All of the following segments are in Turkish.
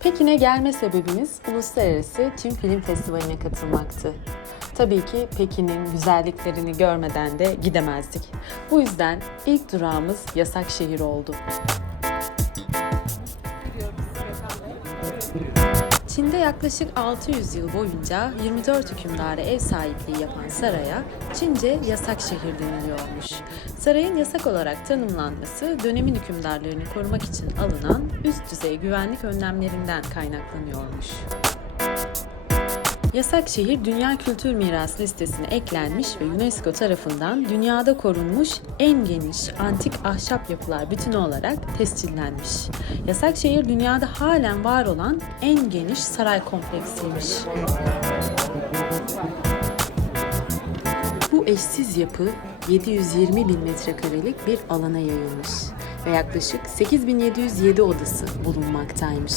Pekin'e gelme sebebimiz Uluslararası Çin Film Festivali'ne katılmaktı. Tabii ki Pekin'in güzelliklerini görmeden de gidemezdik. Bu yüzden ilk durağımız Yasak Şehir oldu. Çin'de yaklaşık 600 yıl boyunca 24 hükümdara ev sahipliği yapan saraya Çince yasak şehir deniliyormuş. Sarayın yasak olarak tanımlanması dönemin hükümdarlarını korumak için alınan üst düzey güvenlik önlemlerinden kaynaklanıyormuş. Yasak şehir Dünya Kültür Miras listesine eklenmiş ve UNESCO tarafından dünyada korunmuş en geniş antik ahşap yapılar bütünü olarak tescillenmiş. Yasak şehir dünyada halen var olan en geniş saray kompleksiymiş. Bu eşsiz yapı 720 bin metrekarelik bir alana yayılmış ve yaklaşık 8707 odası bulunmaktaymış.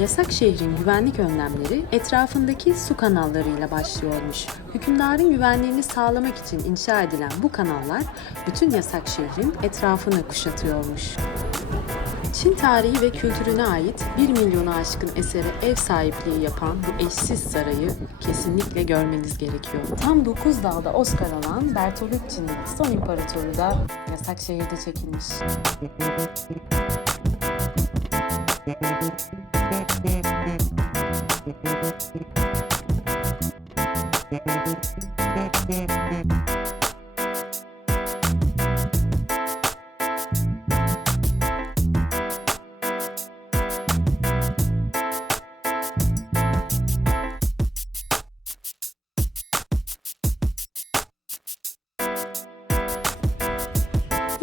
Yasak şehrin güvenlik önlemleri etrafındaki su kanallarıyla başlıyormuş. Hükümdarın güvenliğini sağlamak için inşa edilen bu kanallar bütün yasak şehrin etrafını kuşatıyormuş. Çin tarihi ve kültürüne ait 1 milyonu aşkın esere ev sahipliği yapan bu eşsiz sarayı kesinlikle görmeniz gerekiyor. Tam 9 dalda Oscar alan Bertolucci'nin Son İmparatoru da yasak şehirde çekilmiş. Thank you.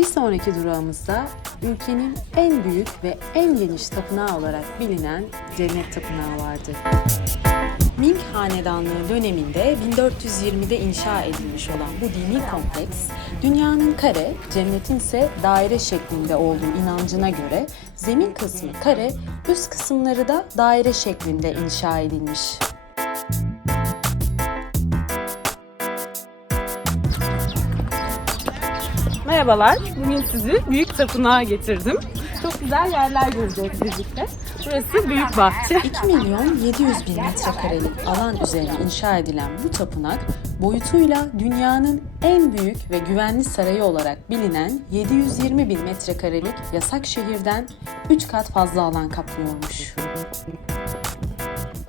Bir sonraki durağımızda ülkenin en büyük ve en geniş tapınağı olarak bilinen Cennet Tapınağı vardı. Ming Hanedanlığı döneminde 1420'de inşa edilmiş olan bu dini kompleks, dünyanın kare, cennetin ise daire şeklinde olduğu inancına göre zemin kısmı kare, üst kısımları da daire şeklinde inşa edilmiş. Merhabalar, bugün sizi Büyük Tapınağa getirdim. Çok güzel yerler göreceğiz birlikte. Burası Büyük Bahçe. 2 milyon 700 bin metrekarelik alan üzerine inşa edilen bu tapınak boyutuyla dünyanın en büyük ve güvenli sarayı olarak bilinen 720 bin metrekarelik yasak şehirden 3 kat fazla alan kaplıyormuş.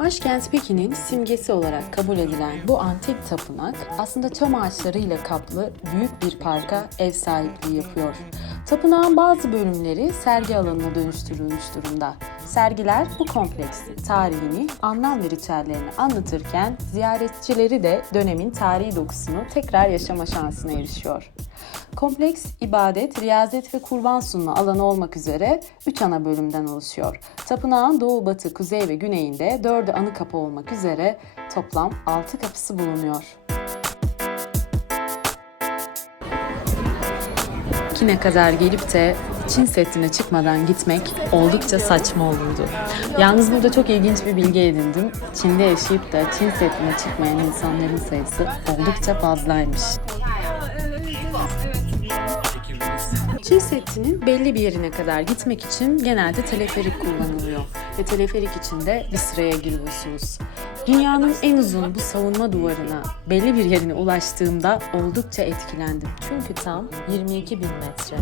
Başkent Pekin'in simgesi olarak kabul edilen bu antik tapınak aslında çam ağaçlarıyla kaplı büyük bir parka ev sahipliği yapıyor. Tapınağın bazı bölümleri sergi alanına dönüştürülmüş durumda. Sergiler bu kompleksin tarihini, anlam ve ritüellerini anlatırken ziyaretçileri de dönemin tarihi dokusunu tekrar yaşama şansına erişiyor. Kompleks ibadet, riyazet ve kurban sunma alanı olmak üzere 3 ana bölümden oluşuyor. Tapınağın doğu, batı, kuzey ve güneyinde 4'ü anı kapı olmak üzere toplam 6 kapısı bulunuyor. Kine kadar gelip de Çin Seddi'ne çıkmadan gitmek oldukça saçma olurdu. Yalnız burada çok ilginç bir bilgi edindim. Çin'de yaşayıp da Çin Seddi'ne çıkmayan insanların sayısı oldukça fazlaymış. Çin Seddi'nin belli bir yerine kadar gitmek için genelde teleferik kullanılıyor ve teleferik içinde bir sıraya giriyorsunuz. Dünyanın en uzun bu savunma duvarına belli bir yerine ulaştığımda oldukça etkilendim. Çünkü tam 22 bin metre.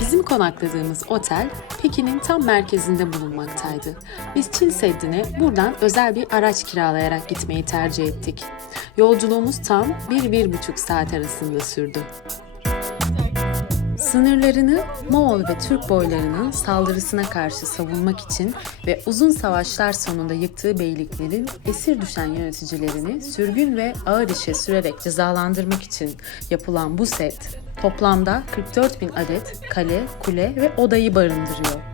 Bizim konakladığımız otel Pekin'in tam merkezinde bulunmaktaydı. Biz Çin Seddi'ne buradan özel bir araç kiralayarak gitmeyi tercih ettik. Yolculuğumuz tam 1-1,5 saat arasında sürdü. Sınırlarını Moğol ve Türk boylarının saldırısına karşı savunmak için ve uzun savaşlar sonunda yıktığı beyliklerin esir düşen yöneticilerini sürgün ve ağır işe sürerek cezalandırmak için yapılan bu set toplamda 44 bin adet kale, kule ve odayı barındırıyor.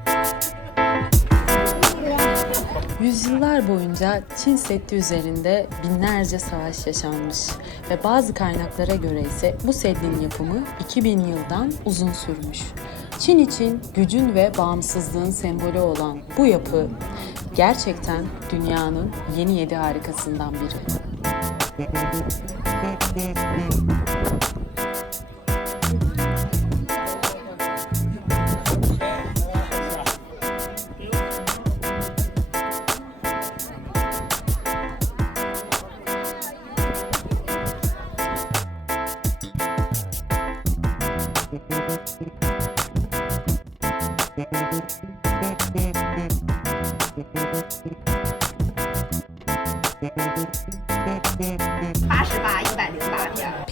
Yüzyıllar boyunca Çin Seddi üzerinde binlerce savaş yaşanmış ve bazı kaynaklara göre ise bu seddin yapımı 2000 yıldan uzun sürmüş. Çin için gücün ve bağımsızlığın sembolü olan bu yapı gerçekten dünyanın yeni yedi harikasından biri.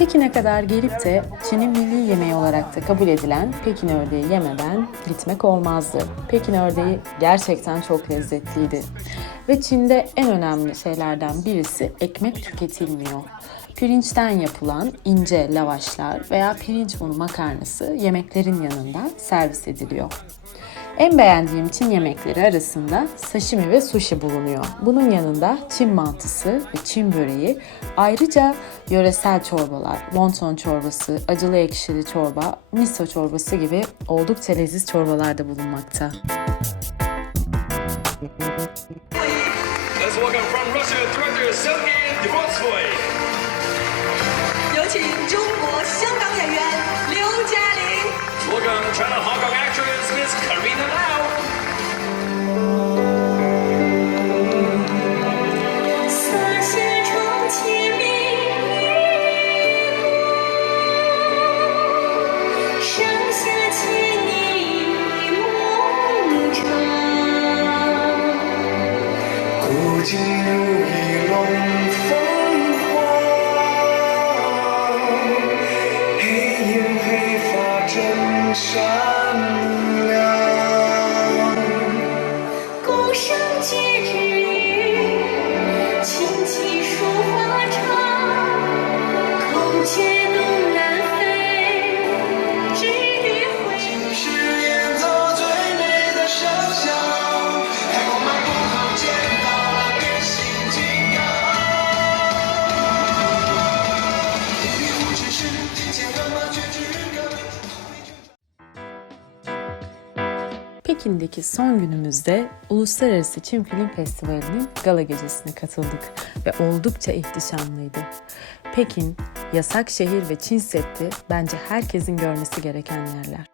Pekin'e kadar gelip de Çin'in milli yemeği olarak da kabul edilen Pekin ördeği yemeden gitmek olmazdı. Pekin ördeği gerçekten çok lezzetliydi. Ve Çin'de en önemli şeylerden birisi ekmek tüketilmiyor. Pirinçten yapılan ince lavaşlar veya pirinç unu makarnası yemeklerin yanında servis ediliyor. En beğendiğim Çin yemekleri arasında sashimi ve sushi bulunuyor. Bunun yanında Çin mantısı ve Çin böreği, ayrıca yöresel çorbalar, wonton çorbası, acılı ekşili çorba, miso çorbası gibi oldukça leziz çorbalar da bulunmakta. Let's welcome from Russia director Sergei Devotsvoy. 有请中国香港演员刘嘉玲。 Welcome China Hong Kong 洒下成千笔墨，上下千年一梦长。古今如一龙凤凰，黑眼黑发真上。Pekin'deki son günümüzde Uluslararası Çin Film Festivali'nin gala gecesine katıldık ve oldukça ihtişamlıydı. Pekin, yasak şehir ve Çin Seddi bence herkesin görmesi gereken yerler.